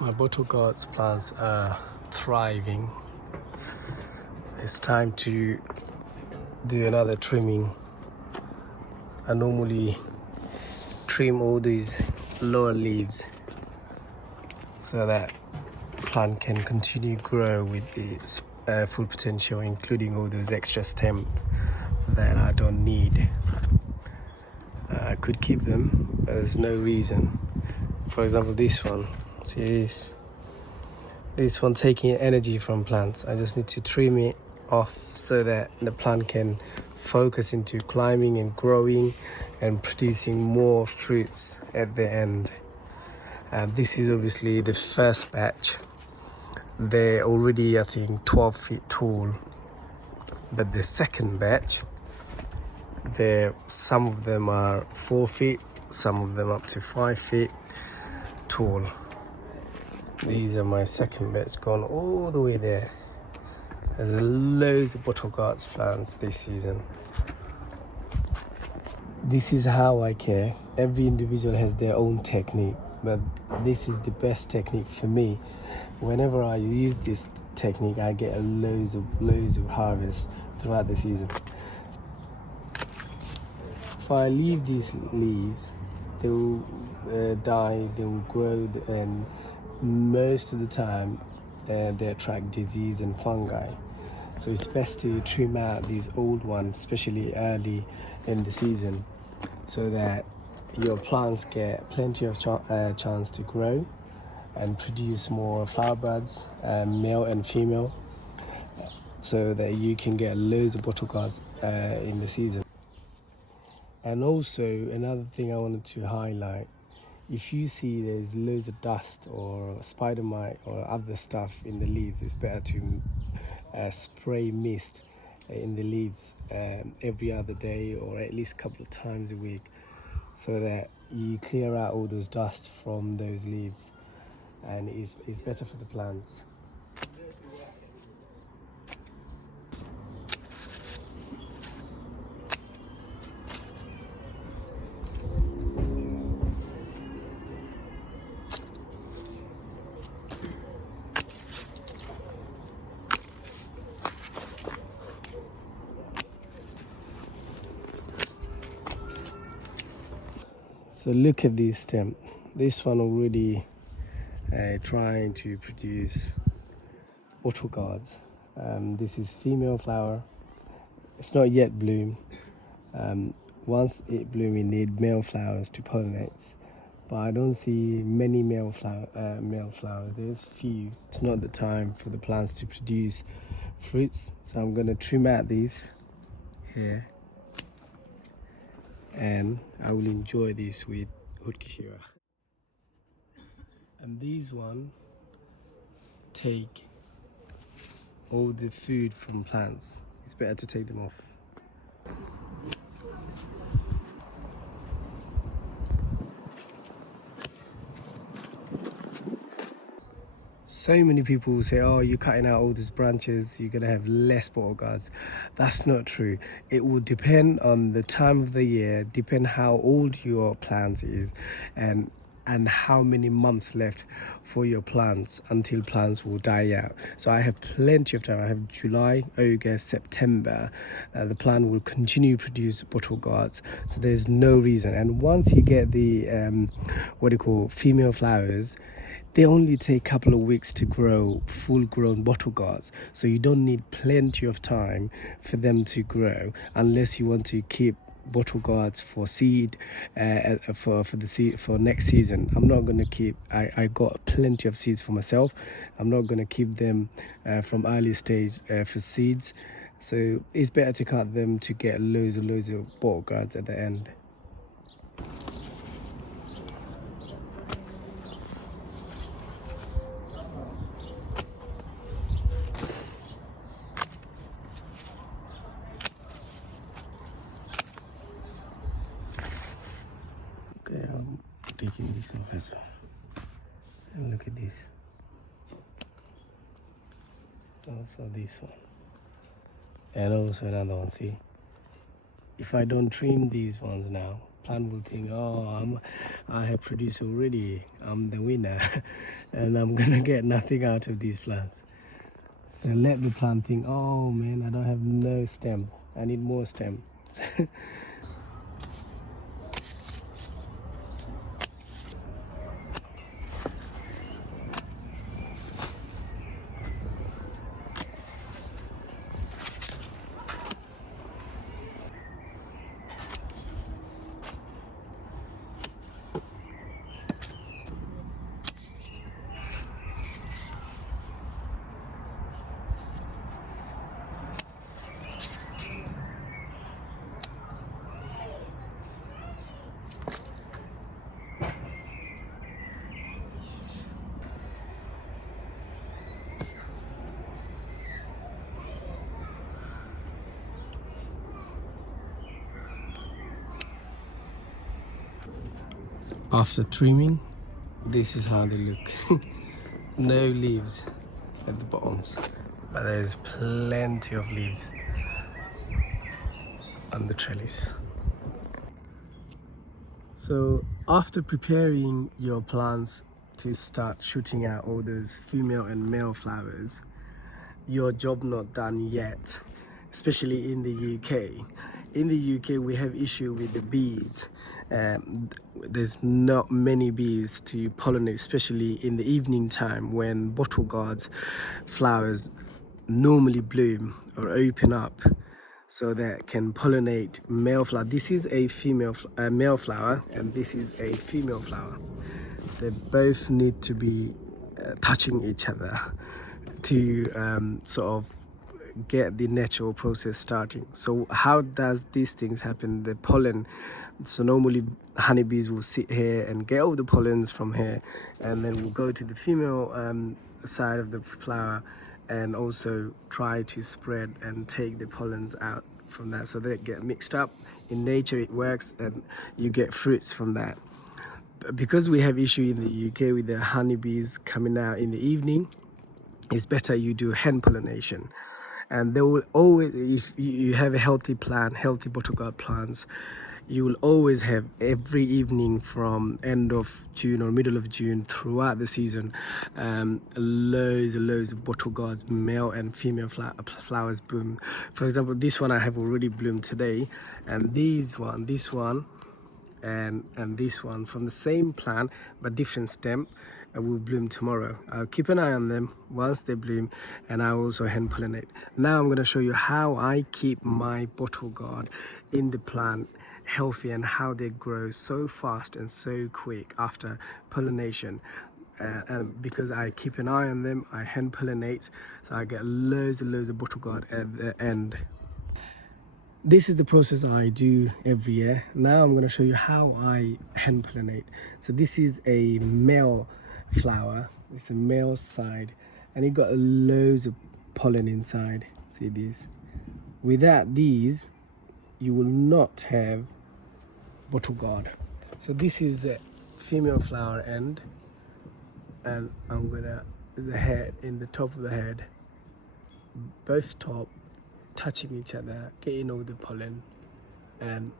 My bottlegourd plants are thriving. It's time to do another trimming. I normally trim all these lower leaves so that plant can continue grow with its full potential, including all those extra stems that I don't need. I could keep them, but there's no reason. For example, this one, see this one taking energy from plants. I just need to trim it off so that the plant can focus into climbing and growing and producing more fruits at the end. This is obviously the first batch. They're already, I think, 12 feet tall. But the second batch, some of them are 4 feet, some of them up to 5 feet tall. These are my second batch, gone all the way there. There's loads of bottlegourd plants this season. This is how I care. Every individual has their own technique, but this is the best technique for me. Whenever I use this technique, I get loads of harvest throughout the season. If I leave these leaves, they will die, they will grow, and most of the time they attract disease and fungi. So it's best to trim out these old ones, especially early in the season, so that your plants get plenty of chance to grow and produce more flower buds, male and female, so that you can get loads of bottlegourds in the season. And also another thing I wanted to highlight, if you see there's loads of dust or spider mite or other stuff in the leaves, it's better to spray mist in the leaves every other day or at least a couple of times a week, so that you clear out all those dust from those leaves, and it's better for the plants. So look at this stem. This one already trying to produce bottlegourds. This is female flower. It's not yet bloom. Once it blooms, it need male flowers to pollinate. But I don't see many male flowers. There's few. It's not the time for the plants to produce fruits. So I'm gonna trim out these here, and I will enjoy this with hudkishira. And these one take all the food from plants. It's better to take them off. So many people will say, oh, you're cutting out all these branches, you're going to have less bottlegourds. That's not true. It will depend on the time of the year, depend how old your plant is, and how many months left for your plants until plants will die out. So I have plenty of time. I have July, August, September. The plant will continue to produce bottlegourds. So there's no reason. And once you get the female flowers, they only take a couple of weeks to grow full-grown bottlegourds, so you don't need plenty of time for them to grow, unless you want to keep bottlegourds for seed, for next season. I'm not going to keep. I got plenty of seeds for myself. I'm not going to keep them from early stage for seeds. So it's better to cut them to get loads of bottlegourds at the end. Okay, I'm taking this off as well. And look at this. Also this one. And also another one, see? If I don't trim these ones now, plant will think, oh, I have produced already, I'm the winner, and I'm gonna get nothing out of these plants. So let the plant think, oh man, I don't have no stem, I need more stem. After trimming, this is how they look. No leaves at the bottoms, but there's plenty of leaves on the trellis. So after preparing your plants to start shooting out all those female and male flowers, your job not done yet, especially in the UK. In the UK, we have issue with the bees. There's not many bees to pollinate, especially in the evening time when bottlegourd flowers normally bloom or open up, so that can pollinate male flower. This is a male flower, and this is a female flower. They both need to be touching each other to sort of get the natural process starting. So how does these things happen? The pollen, so normally honeybees will sit here and get all the pollens from here, and then we'll go to the female side of the flower and also try to spread and take the pollens out from that, so they get mixed up. In nature it works and you get fruits from that. Because we have issue in the UK with the honeybees coming out in the evening, it's better you do hand pollination. And they will always, if you have a healthy plant, healthy bottlegourd plants, you will always have every evening from end of June or middle of June throughout the season, loads and loads of bottlegourds, male and female flowers bloom. For example, this one I have already bloomed today, and this one and this one from the same plant but different stem will bloom tomorrow. I'll keep an eye on them once they bloom, and I also hand pollinate. Now I'm going to show you how I keep my bottlegourd in the plant healthy and how they grow so fast and so quick after pollination. And because I keep an eye on them, I hand pollinate, so I get loads and loads of bottlegourd at the end. This is the process I do every year. Now I'm going to show you how I hand pollinate. So this is a male flower. It's a male side, and it got loads of pollen inside. See these? Without these, you will not have bottlegourd. So this is the female flower end, and I'm gonna the head, in the top of the head, both top touching each other, getting all the pollen, and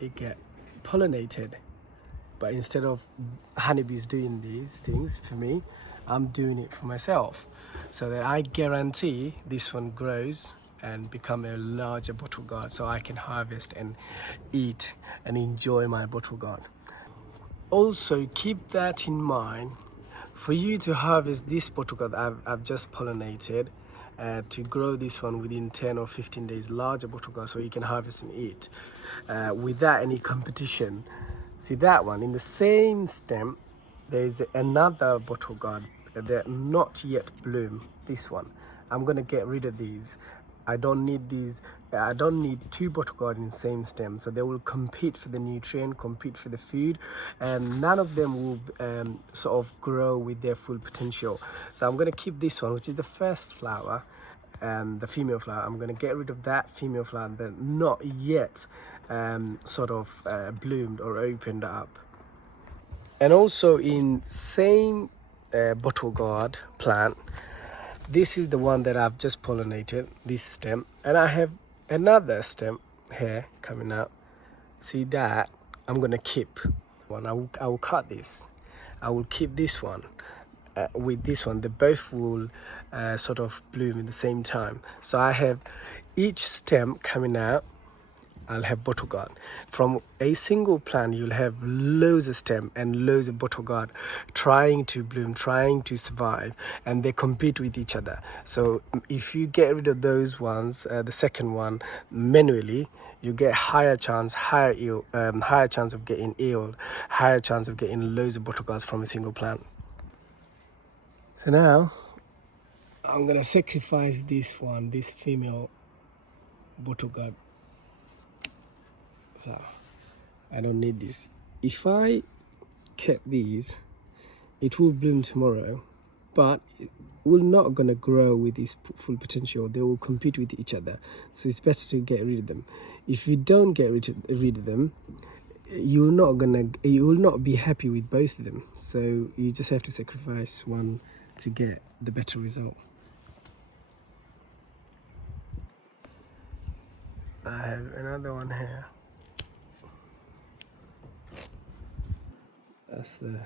it get pollinated. But instead of honeybees doing these things for me, I'm doing it for myself, so that I guarantee this one grows and become a larger bottlegourd, so I can harvest and eat and enjoy my bottlegourd. Also keep that in mind. For you to harvest this bottlegourd I've just pollinated, to grow this one within 10 or 15 days, larger bottlegourd, so you can harvest and eat without any competition. See that one, in the same stem, there is another bottlegourd that not yet bloom. This one, I'm gonna get rid of these. I don't need these. I don't need two bottlegourd in the same stem, so they will compete for the nutrient, compete for the food, and none of them will sort of grow with their full potential. So I'm going to keep this one, which is the first flower, and the female flower. I'm going to get rid of that female flower that not yet sort of bloomed or opened up. And also in same bottlegourd plant, this is the one that I've just pollinated, this stem, and I have another stem here coming out, See that? I'm gonna keep one. I will cut this. I will keep this one with this one. They both will sort of bloom at the same time. So I have each stem coming out. I'll have bottlegourd. From a single plant, you'll have loads of stem and loads of bottlegourd trying to bloom, trying to survive, and they compete with each other. So if you get rid of those ones, the second one manually, you get higher chance of getting yield, higher chance of getting loads of bottlegourds from a single plant. So now I'm gonna sacrifice this one, this female bottlegourd. So I don't need this. If I kept these, it will bloom tomorrow, but it will not gonna grow with its full potential. They will compete with each other. So it's better to get rid of them. If you don't get rid of them, you will not be happy with both of them. So you just have to sacrifice one to get the better result. I have another one here. That's the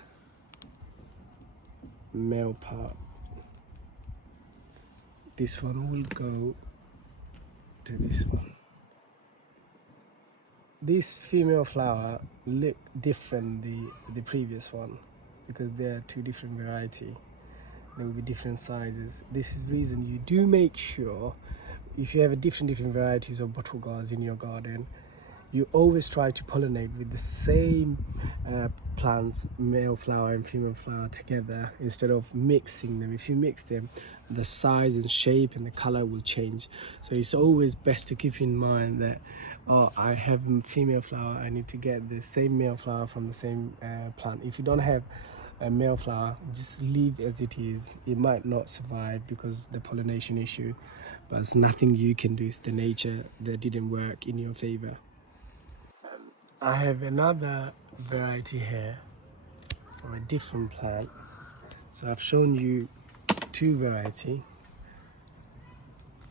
male part. This one will go to this one. This female flower look different the previous one because they are two different variety. There will be different sizes. This is the reason you do make sure if you have a different varieties of bottlegourds in your garden, you always try to pollinate with the same plants, male flower and female flower together instead of mixing them. If you mix them, the size and shape and the color will change. So it's always best to keep in mind that, oh, I have female flower, I need to get the same male flower from the same plant. If you don't have a male flower, just leave as it is. It might not survive because the pollination issue, but it's nothing you can do. It's the nature that didn't work in your favor. I have another variety here from a different plant. So I've shown you two variety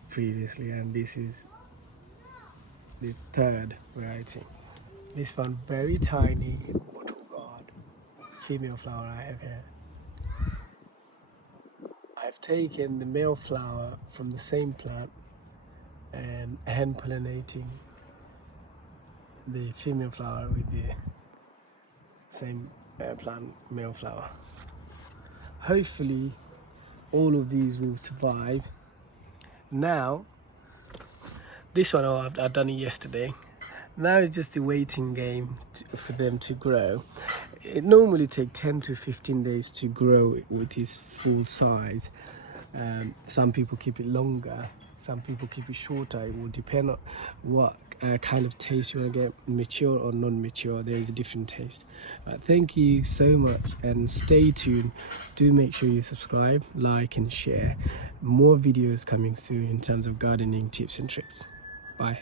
previously, and this is the third variety. This one very tiny bottlegourd female flower I have here. I've taken the male flower from the same plant and hand pollinating the female flower with the same plant male flower. Hopefully all of these will survive. Now this one, I've done it yesterday. Now it's just a waiting game for them to grow. It normally takes 10 to 15 days to grow with its full size. Some people keep it longer, some people keep it shorter. It will depend on what kind of taste you want to get, mature or non-mature. There is a different taste. Thank you so much and stay tuned. Do make sure you subscribe, like and share. More videos coming soon in terms of gardening tips and tricks. Bye.